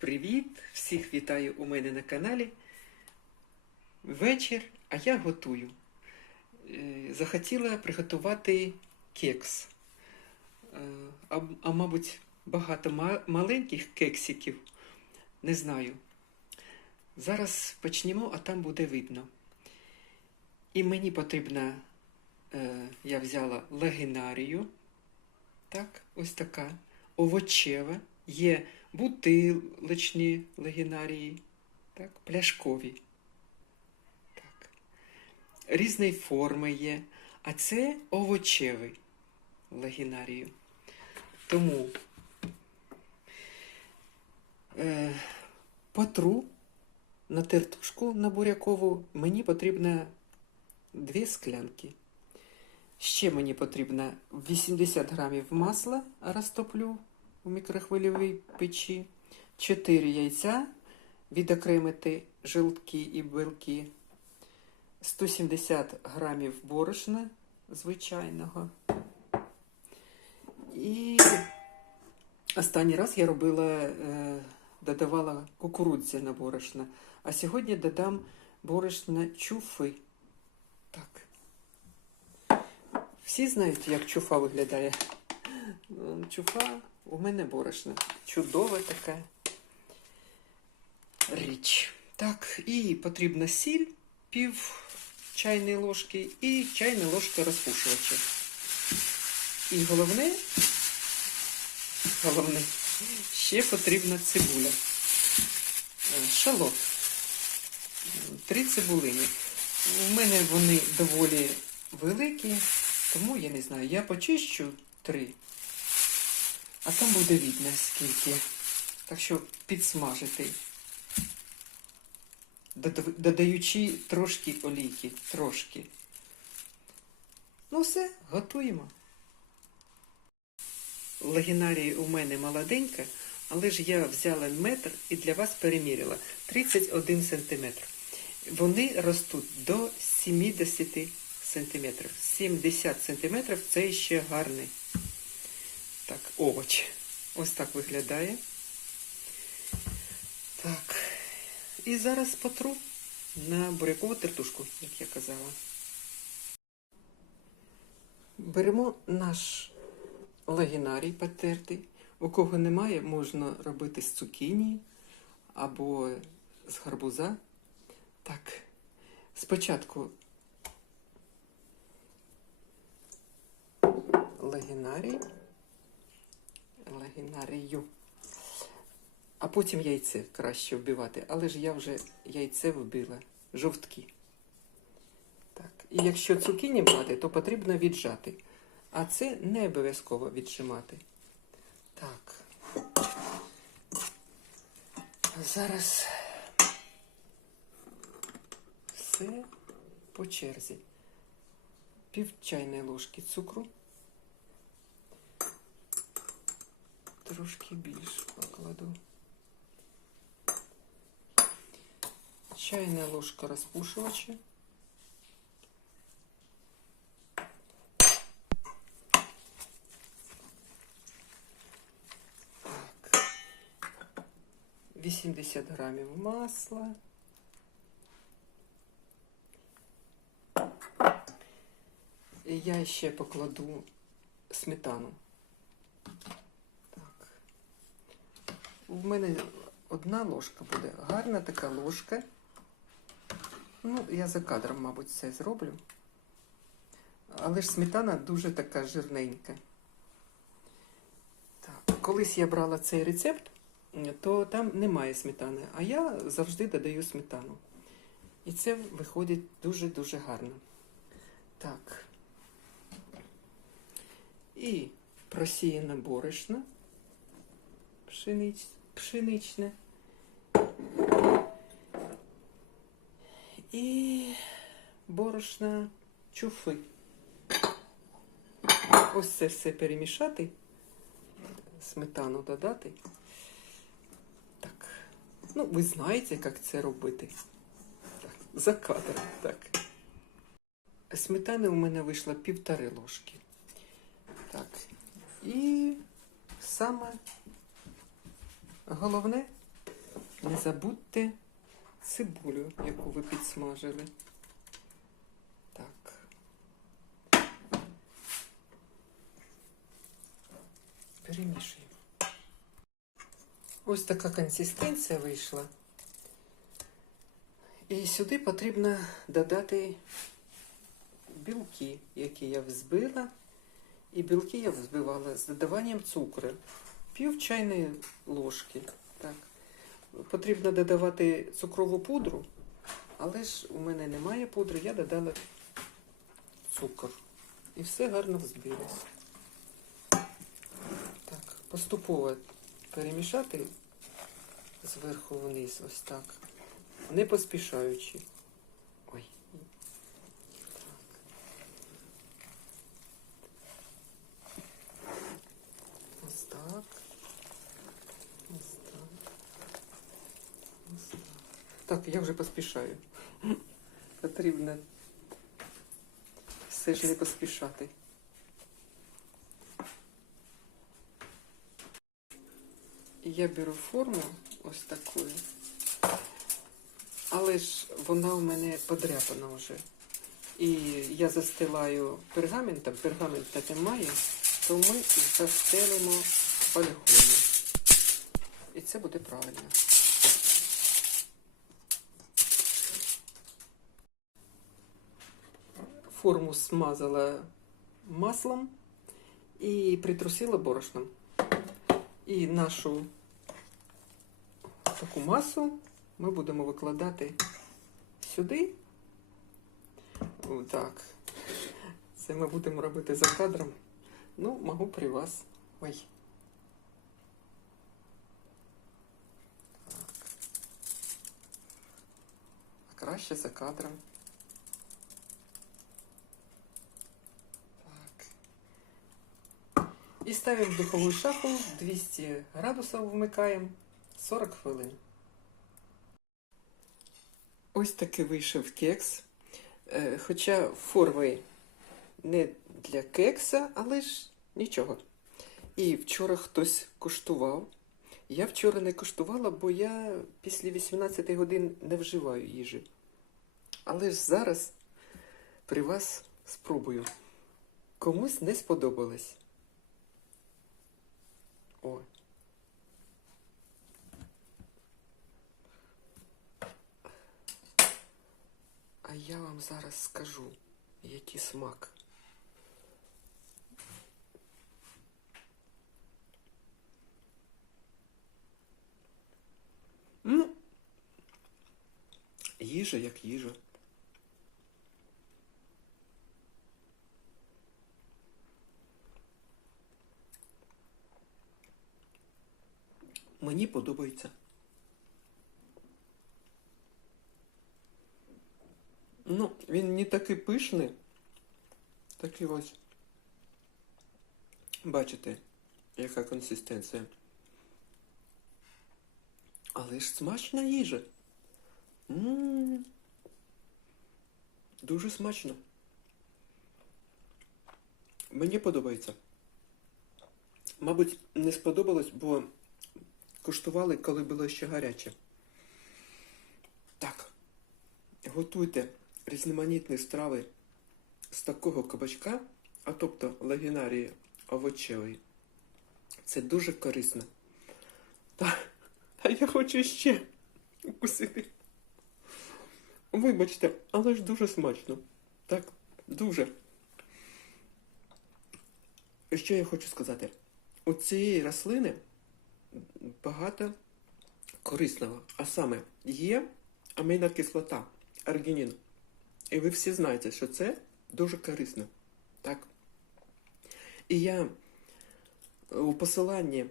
Привіт! Всіх вітаю у мене на каналі. Вечір, а я готую. Е, Захотіла приготувати кекс. Е, А, а мабуть, багато ма- маленьких кексиків. Не знаю. Зараз почнемо, а там буде видно. І мені потрібна, е, я взяла лагінарію. Так, ось така. Овочева. Є бутилочні легінарії, так, пляшкові. Так. Різної форми є. А це овочевий легінарію. Тому е, потру на тертушку на бурякову мені потрібно дві склянки. Ще мені потрібно 80 грамів масла розтоплю у мікрохвильовій печі, 4 яйця, відокремити жилтки і білки, 170 грамів борошна звичайного. І останній раз я робила, е, додавала кукурудзяне борошно, а сьогодні додам борошна чуфи. Так. Всі знають, як чуфа виглядає. Чуфа у мене борошна. Чудова така річ. Так, і потрібна сіль, пів чайної ложки і чайна ложка розпушувача. І головне, головне, ще потрібна цибуля. Е, Шалот. Три цибулини. У мене вони доволі великі, тому я не знаю. Я почищу три. А там буде видно скільки. Так що підсмажити. Додаючи трошки олійки. Трошки. Ну все, готуємо. Лагінарія у мене молоденька, але ж я взяла метр і для вас переміряла 31 сантиметр. Вони ростуть до 70 сантиметрів. 70 сантиметрів це ще гарний так, овоч. Ось так виглядає. Так. І зараз потру на бурякову тертушку, як я казала. Беремо наш лагінарій потертий. У кого немає, можна робити з цукіні або з гарбуза. Так, спочатку лагінарій, лагінарію, а потім яйце краще вбивати. Але ж я вже яйце вбила, жовтки. Так, і якщо цукіні брати, то потрібно віджати. А це не обов'язково віджимати. Так. Зараз все по черзі. Пів чайної ложки цукру. Трошки більше покладу. Чайна ложка розпушувача. Так. 80 грамів масла. І я ще покладу сметану. У мене одна ложка буде. Гарна така ложка. Ну, я за кадром, мабуть, це зроблю. Але ж сметана дуже така жирненька. Так, колись я брала цей рецепт, то там немає сметани, а я завжди додаю сметану. І це виходить дуже-дуже гарно. Так. І просіяна борошно пшенич, пшеничне. І борошна чуфи. Ось це все перемішати, сметану додати. Так. Ну, ви знаєте, як це робити. Так, за кадром, так. Сметани у мене вийшло півтори ложки. Так. І саме головне Не забудьте цибулю, яку ви підсмажили. Так. Перемішуємо. Ось така консистенція вийшла. І сюди потрібно додати білки, які я взбила. І білки я взбивала з додаванням цукру. Пів чайної ложки. Так. Потрібно додавати цукрову пудру, але ж у мене немає пудри, я додала цукор. І все гарно взбилось. Так, поступово перемішати зверху вниз, ось так. Не поспішаючи. Ой. Так. Ось так. Ось так. Ось так. Так, я вже поспішаю. Потрібно все ж не поспішати. Я беру форму ось таку. Але ж вона у мене подряпана вже. І я застилаю пергаментом, пергамента немає, то ми застелимо фольгою. І це буде правильно. Форму смазала маслом і притрусила борошном. І нашу таку масу ми будемо викладати сюди. Так. Це ми будемо робити за кадром. Ну, можу при вас. Ой. Так. Краще за кадром. І ставимо в духову шафу 200 градусів вмикаємо 40 хвилин. Ось таки вийшов кекс. Е, Хоча форми не для кекса, але ж нічого. І вчора хтось куштував. Я вчора не куштувала, бо я після 18 годин не вживаю їжі. Але ж зараз при вас спробую. Комусь не сподобалось. О. А я вам зараз скажу, який смак. Їжа як їжа. Мені подобається. Ну, він не такий пишний. Такий ось. Бачите, яка консистенція. Але ж смачна їжа. М, Дуже смачно. Мені подобається. Мабуть, не сподобалось, бо куштували, коли було ще гаряче. Так. Готуйте різноманітні страви з такого кабачка, а тобто лагінарії овочевої. Це дуже корисно. Та, та я хочу ще укусити. Вибачте, але ж дуже смачно. Так, дуже. Що я хочу сказати? У цієї рослини багато корисного. А саме є амінокислота, аргінін. І ви всі знаєте, що це дуже корисно. Так? І я у посиланні,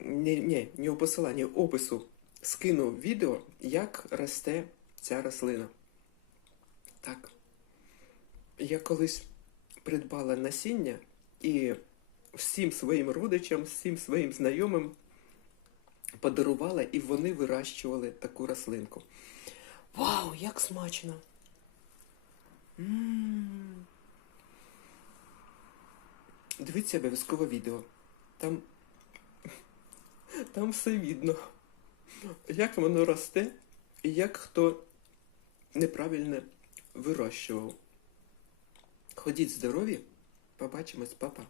ні, ні, не у посиланні, опису скину відео, як росте ця рослина. Так. Я колись придбала насіння і всім своїм родичам, всім своїм знайомим подарувала, і вони вирощували таку рослинку. Вау, як смачно! М. Дивіться обов'язково відео. Там, там все видно. як воно росте і як хто неправильно вирощував. Ходіть здорові, побачимось, папа.